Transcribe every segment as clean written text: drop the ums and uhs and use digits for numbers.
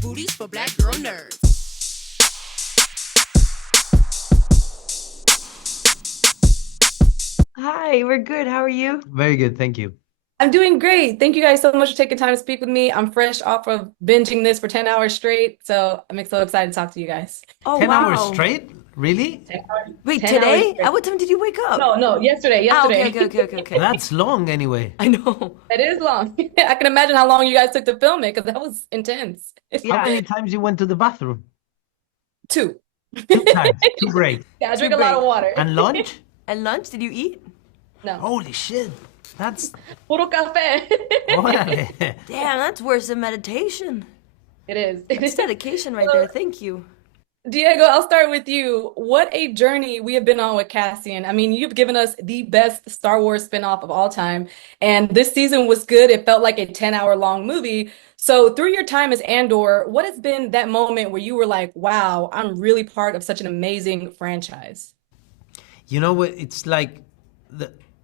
booties for black girl nerds. Hi, we're good. How are you? Very good, thank you. I'm doing great. Thank you guys so much for taking time to speak with me. I'm fresh off of binging this for 10 hours straight, so I'm so excited to talk to you guys. Oh, 10 hours wow. straight? Really? Wait, 10 hours today? straight. At what time did you wake up? No, yesterday. Ah, okay. That's long anyway. I know. That is long. I can imagine how long you guys took to film it because that was intense. How Yeah. many times you went to the bathroom? Two. 2 times, 2 breaks. Yeah, I drink Two a lot of breaks. water. And lunch? And lunch, did you eat? No. Holy shit. That's... Puro café. Órale. Damn, that's worse than meditation. It is. It's dedication right there. Thank you. Diego, I'll start with you. What a journey we have been on with Cassian. I mean, you've given us the best Star Wars spinoff of all time, and this season was good. It felt like a 10-hour long movie. So through your time as Andor, what has been that moment where you were like, wow, I'm really part of such an amazing franchise? You know what? It's like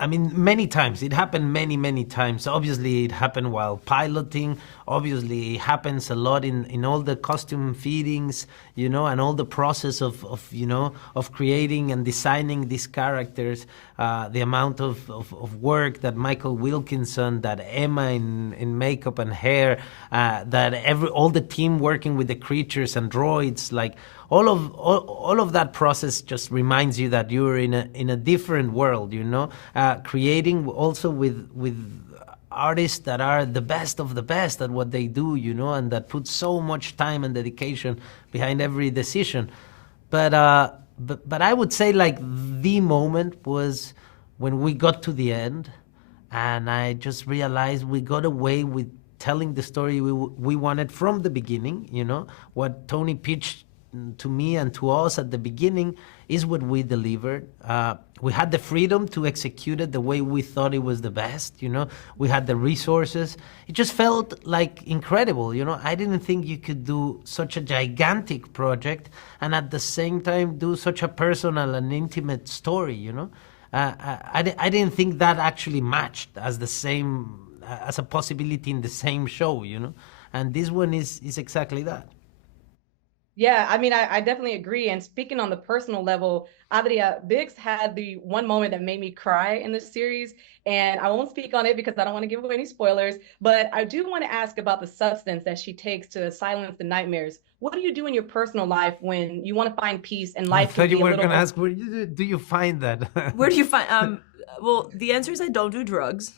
many times. It happened many times. Obviously, it happened while piloting. Obviously, it happens a lot in all the costume feedings, and all the process of creating and designing these characters. The amount of work that Michael Wilkinson, that Emma in makeup and hair, all the team working with the creatures and droids, like all of that process just reminds you that you're in a different world, creating also with artists that are the best of the best at what they do, and that put so much time and dedication behind every decision. But I would say like the moment was when we got to the end, and I just realized we got away with telling the story we wanted from the beginning. What Tony pitched to me and to us at the beginning is what we delivered. We had the freedom to execute it the way we thought it was the best. We had the resources. It just felt like incredible. I didn't think you could do such a gigantic project and at the same time do such a personal and intimate story. I didn't think that actually matched as a possibility in the same show. And this one is exactly that. Yeah, I mean, I definitely agree. And speaking on the personal level, Adria, Biggs had the one moment that made me cry in this series. And I won't speak on it because I don't want to give away any spoilers. But I do want to ask about the substance that she takes to silence the nightmares. What do you do in your personal life when you want to find peace and life? I thought you were going to ask, where do you find that? Where do you find... Well, the answer is I don't do drugs.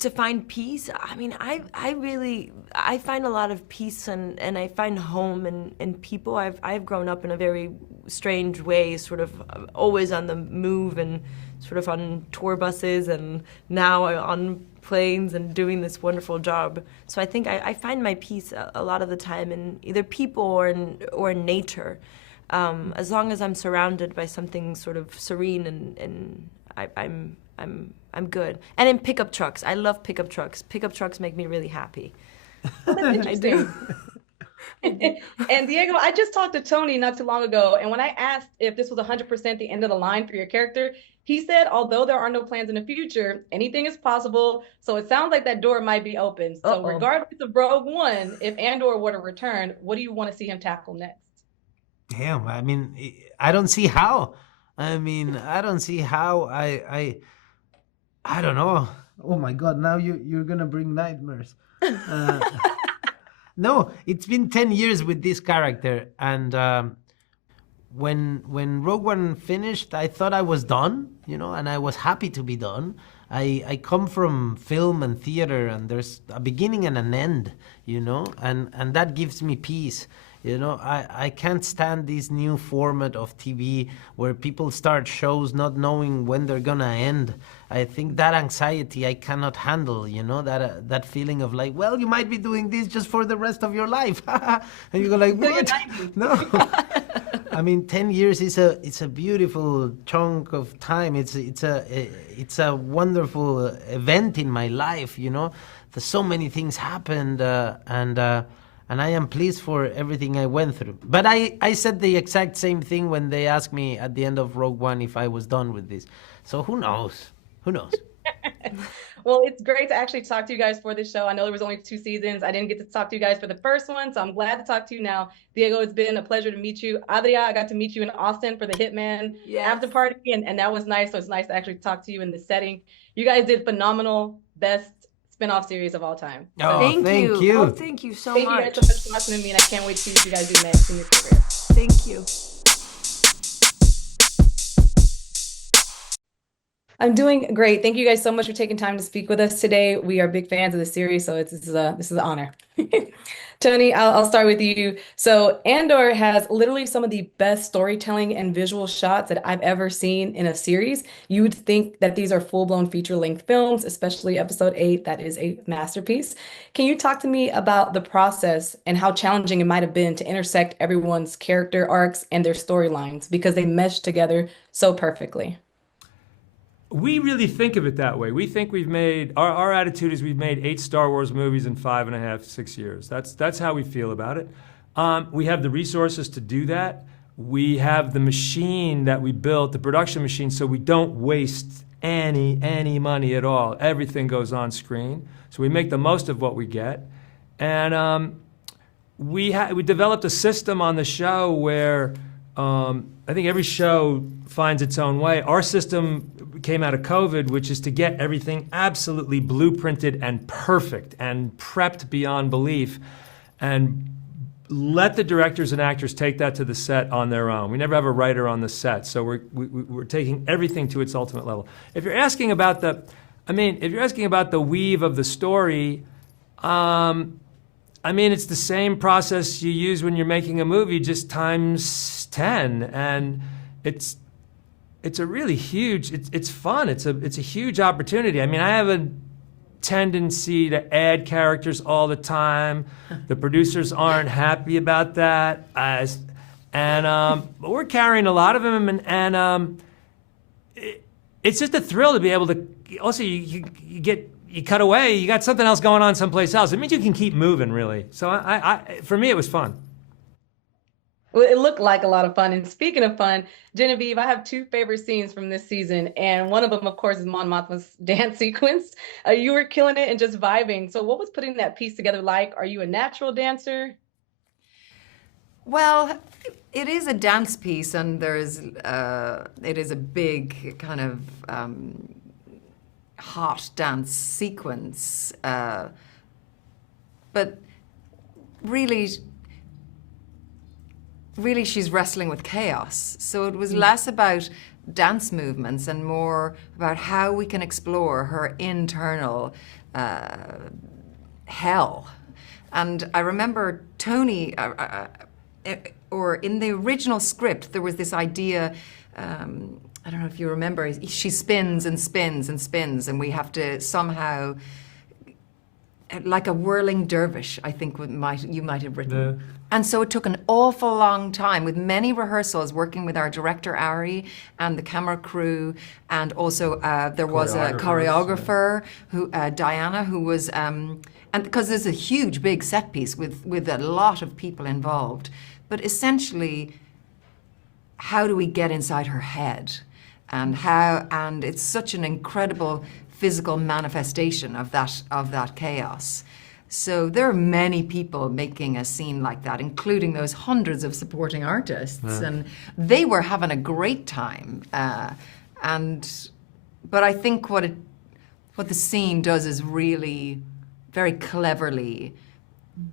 To find peace, I mean, I find a lot of peace and I find home in people. I've grown up in a very strange way, sort of always on the move and sort of on tour buses and now on planes and doing this wonderful job. So I think I find my peace a lot of the time in either people or in nature. As long as I'm surrounded by something sort of serene and I'm good. And in pickup trucks. I love pickup trucks. Pickup trucks make me really happy. I do. And Diego, I just talked to Tony not too long ago, and when I asked if this was 100% the end of the line for your character, he said, although there are no plans in the future, anything is possible. So it sounds like that door might be open. So regardless of Rogue One, if Andor were to return, what do you want to see him tackle next? Damn, I mean, I don't see how. I don't see how. I don't know. Oh my God! Now you're gonna bring nightmares. No, it's been 10 years with this character, and when Rogue One finished, I thought I was done, and I was happy to be done. I come from film and theater, and there's a beginning and an end, and that gives me peace. I can't stand this new format of TV where people start shows not knowing when they're gonna end. I think that anxiety I cannot handle, that feeling of like, well, you might be doing this just for the rest of your life. And you go like, what? No. 10 years is a beautiful chunk of time. It's a wonderful event in my life, There's so many things happened, and I am pleased for everything I went through. But I said the exact same thing when they asked me at the end of Rogue One if I was done with this. So who knows? Who knows? Well, it's great to actually talk to you guys for this show. I know there was only 2 seasons. I didn't get to talk to you guys for the first one, so I'm glad to talk to you now. Diego, it's been a pleasure to meet you. Adria, I got to meet you in Austin for the Hitman after party, and that was nice. So it's nice to actually talk to you in this setting. You guys did phenomenal. Best spinoff series of all time. So, Oh, thank you. Oh, thank you so much. Thank you guys so much for watching me, and I can't wait to see what you guys do next in your career. Thank you. I'm doing great. Thank you guys so much for taking time to speak with us today. We are big fans of the series, so this is an honor. Tony, I'll start with you. So Andor has literally some of the best storytelling and visual shots that I've ever seen in a series. You would think that these are full-blown feature-length films, especially episode 8. That is a masterpiece. Can you talk to me about the process and how challenging it might have been to intersect everyone's character arcs and their storylines because they mesh together so perfectly? We really think of it that way. We think we've made, our attitude is we've made 8 Star Wars movies in 5.5, 6 years. That's how we feel about it. We have the resources to do that. We have the machine that we built, the production machine, so we don't waste any money at all. Everything goes on screen. So we make the most of what we get. And we developed a system on the show where I think every show finds its own way. Our system came out of COVID, which is to get everything absolutely blueprinted and perfect and prepped beyond belief, and let the directors and actors take that to the set on their own. We never have a writer on the set, so we're taking everything to its ultimate level. If you're asking about the weave of the story, it's the same process you use when you're making a movie, just times 10, and it's a really huge, it's fun. It's a huge opportunity. I have a tendency to add characters all the time. The producers aren't happy about that. But we're carrying a lot of them, and it's just a thrill to be able to, also you cut away, you got something else going on someplace else. It means you can keep moving, really. So for me, it was fun. Well, it looked like a lot of fun. And speaking of fun, Genevieve, I have 2 favorite scenes from this season. And one of them, of course, is Mon Mothma's dance sequence. You were killing it and just vibing. So what was putting that piece together like? Are you a natural dancer? Well, it is a dance piece, and it is a big kind of hot dance sequence. But really, she's wrestling with chaos. So it was less about dance movements and more about how we can explore her internal hell. And I remember Tony, or in the original script, there was this idea, I don't know if you remember, she spins and spins and spins, and we have to somehow, like a whirling dervish, I think you might have written. Yeah. And so it took an awful long time, with many rehearsals, working with our director, Ari, and the camera crew, and also there was a choreographer, Diana, who was, and because there's a huge, big set piece with a lot of people involved. But essentially, how do we get inside her head? And it's such an incredible physical manifestation of that chaos. So there are many people making a scene like that, including those hundreds of supporting artists, and they were having a great time. But I think what the scene does is really very cleverly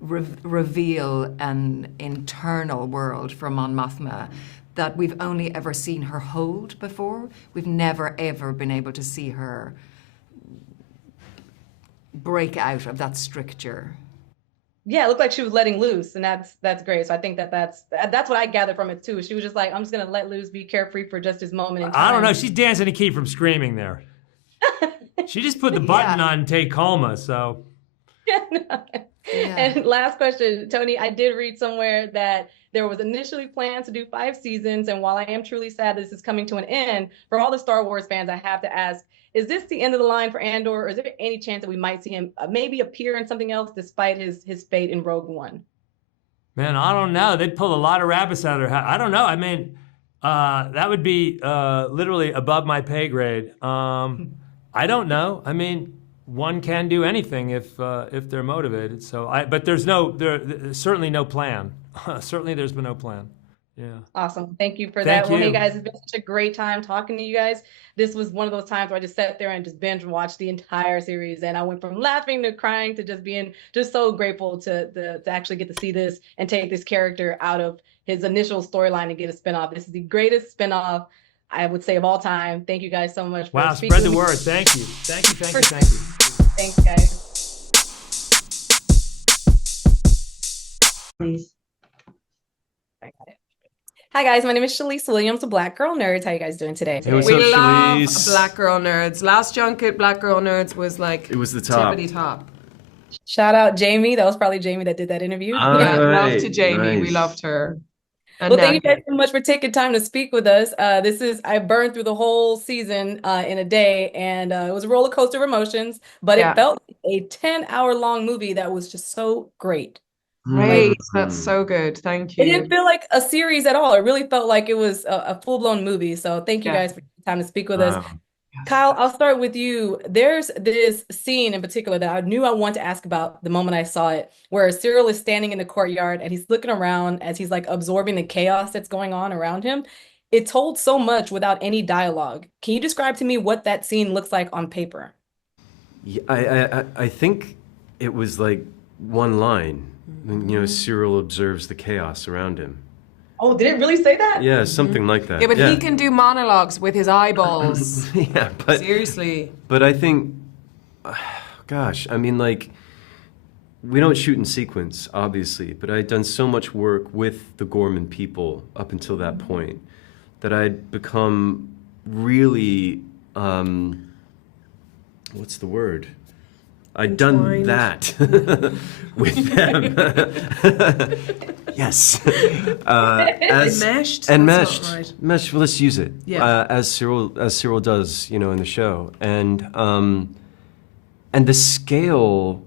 reveal an internal world for Mon Mothma that we've only ever seen her hold before. We've never ever been able to see her break out of that stricture. Yeah, it looked like she was letting loose, and that's great. So I think that's what I gathered from it too. She was just like, I'm just gonna let loose, be carefree for just this moment in time. I don't know. She's dancing to keep from screaming there. She just put the button on Take Coma, so. Yeah. And last question, Tony, I did read somewhere that there was initially plans to do 5 seasons, and while I am truly sad this is coming to an end, for all the Star Wars fans, I have to ask, is this the end of the line for Andor, or is there any chance that we might see him maybe appear in something else despite his fate in Rogue One? Man, I don't know. They'd pull a lot of rabbits out of their hat. I don't know. I mean, that would be literally above my pay grade. I don't know. I mean, one can do anything if they're motivated. But there's certainly no plan. Certainly, there's been no plan. Yeah. Awesome. Thank you for Thank that. Well, you. hey guys, it's been such a great time talking to you guys. This was one of those times where I just sat there and just binge watched the entire series. And I went from laughing to crying to just being just so grateful to actually get to see this and take this character out of his initial storyline and get a spinoff. This is the greatest spinoff, I would say, of all time. Thank you guys so much for Wow, speaking spread the with me. word. Thank you. Thank you. Thank you. Thank you. Thanks, guys. Please. Hi guys, my name is Chalice Williams of Black Girl Nerds. How you guys doing today? Hey, what's We up, love Chalice? Black Girl Nerds. Last junket, Black Girl Nerds was like It was the top. tippity top. Shout out Jamie. That was probably Jamie that did that interview. Yeah, love Alright, to Jamie. We nice. loved her. And Well, thank you Natalie. guys so much for taking time to speak with us. I burned through the whole season in a day, and it was a roller coaster of emotions, but Yeah. it felt like a 10-hour-long movie that was just so great. Great. That's Mm. so good. Thank It you. didn't feel like a series at all. It really felt like it was a full-blown movie. So thank you Yeah. guys for taking time to speak with us. Wow. Kyle, I'll start with you. There's this scene in particular that I knew I wanted to ask about the moment I saw it, where Syril is standing in the courtyard and he's looking around as he's like absorbing the chaos that's going on around him. It told so much without any dialogue. Can you describe to me what that scene looks like on paper? Yeah, I think it was like one line. When, Syril observes the chaos around him. Oh, did it really say that? Yeah, something like that. Yeah, but he can do monologues with his eyeballs. Yeah, but Seriously. I think, gosh, I mean, like, we don't shoot in sequence, obviously, but I'd done so much work with the Gorman people up until that point that I'd become really, what's the word? I'd done Entwined. that with them. Yes. Meshed? And That's meshed. not right. Meshed, well, let's use it. Yeah. As Syril does, in the show. And the scale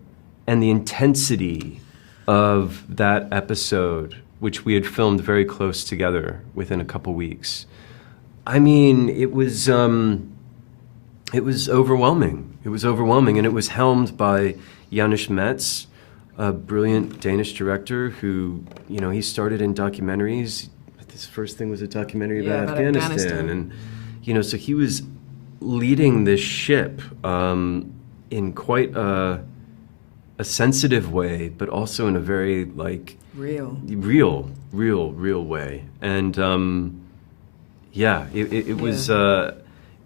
and the intensity of that episode, which we had filmed very close together within a couple weeks. I mean, it was overwhelming. It was overwhelming, and it was helmed by Janusz Metz, a brilliant Danish director who, he started in documentaries. His first thing was a documentary about Afghanistan. And, so he was leading this ship in quite a sensitive way, but also in a very, Real. real way. And,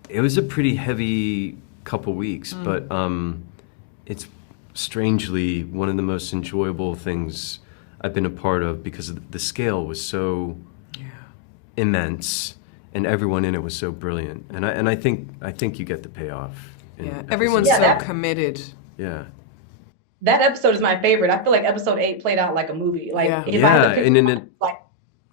it was a pretty heavy couple weeks, but it's strangely one of the most enjoyable things I've been a part of because the scale was so immense and everyone in it was so brilliant. And I think you get the payoff. in Yeah. episode Everyone's Yeah, so that- committed. Yeah. That episode is my favorite. I feel like episode 8 played out like a movie. Like Yeah. if I had to Yeah, pick and in one, it- like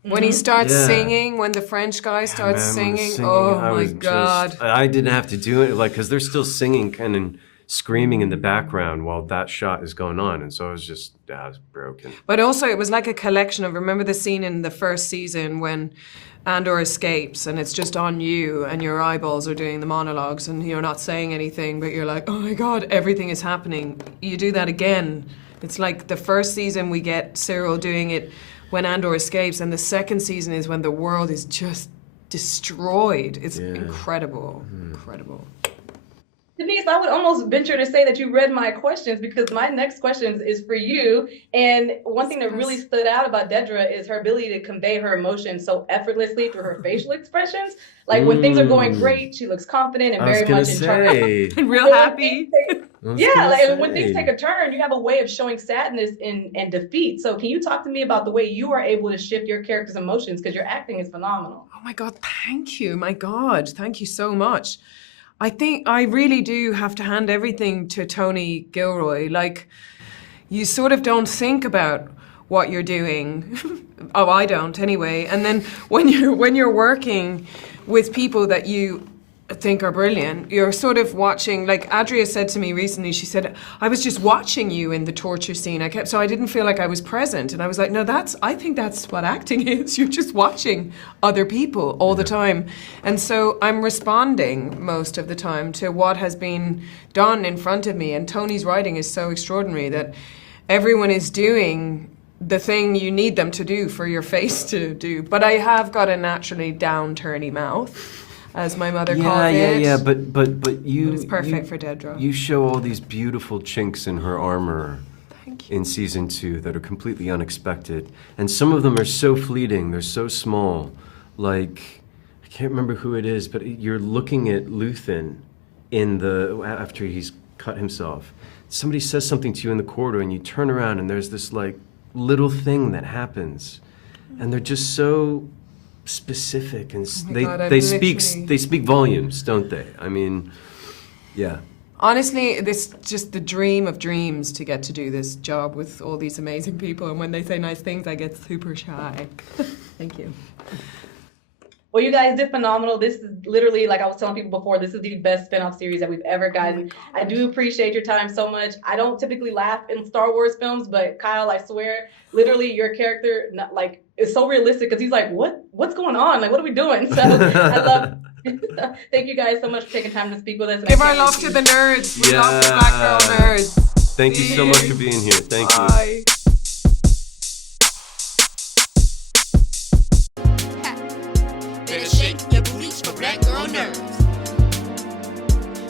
When he starts Yeah. singing, when the French guy starts Man, when singing, the oh I my was God. I didn't have to do it, because they're still singing kind of screaming in the background while that shot is going on. And so I was broken. But also, it was like a collection of, remember the scene in the first season when Andor escapes and it's just on you and your eyeballs are doing the monologues and you're not saying anything, but you're like, oh my God, everything is happening. You do that again. It's like the first season we get Syril doing it when Andor escapes, and the second season is when the world is just destroyed. It's incredible. Incredible. Denise, I would almost venture to say that you read my questions because my next question is for you. And one thing that really stood out about Dedra is her ability to convey her emotions so effortlessly through her facial expressions. Like when things are going great, she looks confident and I was very gonna much in charge. say. And real But when happy. things take- when things take a turn, you have a way of showing sadness and defeat. So can you talk to me about the way you are able to shift your character's emotions? Because your acting is phenomenal. Oh my God, thank you. My God, thank you so much. I think I really do have to hand everything to Tony Gilroy. Like, you sort of don't think about what you're doing. Oh, I don't anyway. And then when you're working with people that you think are brilliant. You're sort of watching, like Adria said to me recently, she said, I was just watching you in the torture scene. So I didn't feel like I was present. And I was like, no, I think that's what acting is. You're just watching other people all the time. And so I'm responding most of the time to what has been done in front of me. And Tony's writing is so extraordinary that everyone is doing the thing you need them to do for your face to do. But I have got a naturally down-turny mouth, as my mother called it. Yeah, but you... But it's perfect for Dedra. You show all these beautiful chinks in her armor in season 2 that are completely unexpected. And some of them are so fleeting, they're so small. Like, I can't remember who it is, but you're looking at Luthen after he's cut himself. Somebody says something to you in the corridor and you turn around and there's this like little thing that happens. And they're just so specific, and they speak volumes, don't they? I mean, yeah. Honestly, this just the dream of dreams to get to do this job with all these amazing people. And when they say nice things, I get super shy. Thank you. Well, you guys did phenomenal. This is literally, like I was telling people before, this is the best spin-off series that we've ever gotten. I do appreciate your time so much. I don't typically laugh in Star Wars films, but Kyle, I swear, literally your character, is so realistic because he's like, what's going on? Like, what are we doing? So I love thank you guys so much for taking time to speak with us. Give our love to the nerds. We love the Black Girl nerds. Thank you so much for being here. Thank you. Bye. Better shake your booties for Black Girl nerds.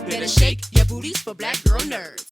Better shake your booties for Black Girl nerds.